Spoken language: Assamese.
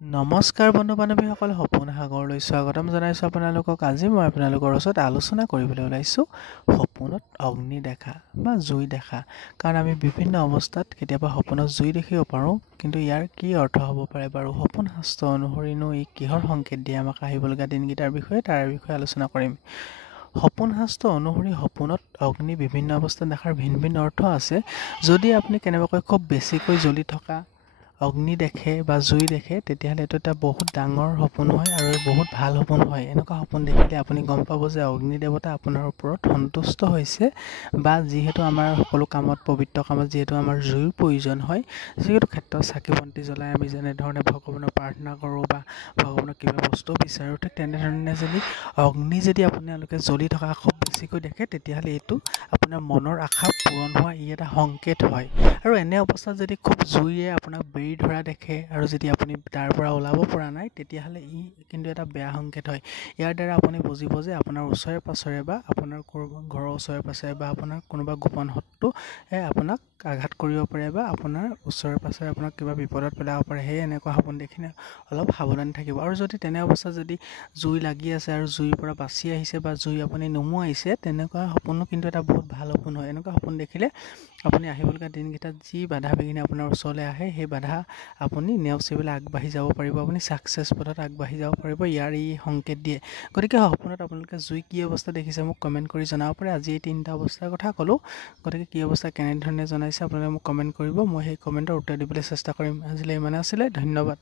নমস্কাৰ বন্ধু বান্ধৱীসকল, সপোন সাগৰলৈ স্বাগতম জনাইছোঁ আপোনালোকক। আজি মই আপোনালোকৰ ওচৰত আলোচনা কৰিবলৈ ওলাইছোঁ সপোনত অগ্নি দেখা বা জুই দেখা। কাৰণ আমি বিভিন্ন অৱস্থাত কেতিয়াবা সপোনত জুই দেখিব পাৰোঁ, কিন্তু ইয়াৰ কি অৰ্থ হ'ব পাৰে বাৰু? সপোন শাস্ত্ৰ অনুসৰিনো ই কিহৰ সংকেত দিয়ে আমাক আহিবলগীয়া দিনকেইটাৰ বিষয়ে, তাৰ বিষয়ে আলোচনা কৰিম। সপোন শাস্ত্ৰ অনুসৰি সপোনত অগ্নি বিভিন্ন অৱস্থাত দেখাৰ ভিন ভিন অৰ্থ আছে। যদি আপুনি কেনেবাকৈ খুব বেছিকৈ জ্বলি থকা অগ্নি দেখে বা জুই দেখে, তেতিয়াহ'লে এইটো এটা বহুত ডাঙৰ সপোন হয় আৰু বহুত ভাল সপোন হয়। এনেকুৱা সপোন দেখিলে আপুনি গম পাব যে অগ্নি দেৱতা আপোনাৰ ওপৰত সন্তুষ্ট হৈছে, বা যিহেতু আমাৰ সকলো কামত, পবিত্ৰ কামত যিহেতু আমাৰ জুইৰ প্ৰয়োজন হয়, যিহেতু ক্ষেত্ৰত চাকি বন্তি জ্বলাই আমি যেনেধৰণে ভগৱানক প্ৰাৰ্থনা কৰোঁ বা ভগৱানক কিবা বস্তু বিচাৰোঁ, ঠিক তেনেধৰণে যদি আপোনালোকে জ্বলি থকা খুব বেছিকৈ দেখে, তেতিয়াহ'লে এইটো আপোনাৰ মনৰ আশা পূৰণ হোৱা ই এটা সংকেত হয়। আৰু এনে অৱস্থাত যদি খুব জুইয়ে আপোনাক বেৰি ধৰা দেখে আৰু যদি আপুনি তাৰ পৰা ওলাব পৰা নাই, তেতিয়াহ'লে ই কিন্তু এটা বেয়া সংকেত হয়। ইয়াৰ দ্বাৰা আপুনি বুজিব যে আপোনাৰ ওচৰে পাছৰে বা আপোনাৰ ঘৰৰ ওচৰে পাছৰে বা আপোনাৰ কোনোবা গোপন শত্ৰুৱে আপোনাক আঘাত কৰিব পাৰে বা আপোনাৰ ওচৰে পাছৰে আপোনাক কিবা বিপদত পেলাব পাৰে। সেয়ে এনেকুৱা সপোন দেখিলে অলপ সাৱধান থাকিব। আৰু যদি তেনে অৱস্থাত যদি জুই লাগি আছে আৰু জুইৰ পৰা বাচি আহিছে বা জুই আপুনি নুমুৱাইছে, তেনেকুৱা সপোনো কিন্তু এটা বহুত ভাল সপোন হয়। এনেকুৱা সপোন দেখিলে আপুনি আহিবলগীয়া দিনকেইটাত যি বাধা বিঘিনি আপোনাৰ ওচৰলৈ আহে, সেই বাধা আপুনি নেওচি পেলাই আগবাঢ়ি যাব পাৰিব, আপুনি ছাকচেছ পথত আগবাঢ়ি যাব পাৰিব। ইয়াৰ ই সংকেত দিয়ে। গতিকে সপোনত আপোনালোকে জুই কি অৱস্থা দেখিছে মোক কমেণ্ট কৰি জনাব পাৰে। আজি এই 3টা অৱস্থাৰ কথা ক'লোঁ। গতিকে কি অৱস্থা কেনেধৰণে জনাইছে আপোনালোকে মোক কমেণ্ট কৰিব, মই সেই কমেণ্টৰ উত্তৰ দিবলৈ চেষ্টা কৰিম। আজিলৈ ইমানে আছিলে, ধন্যবাদ।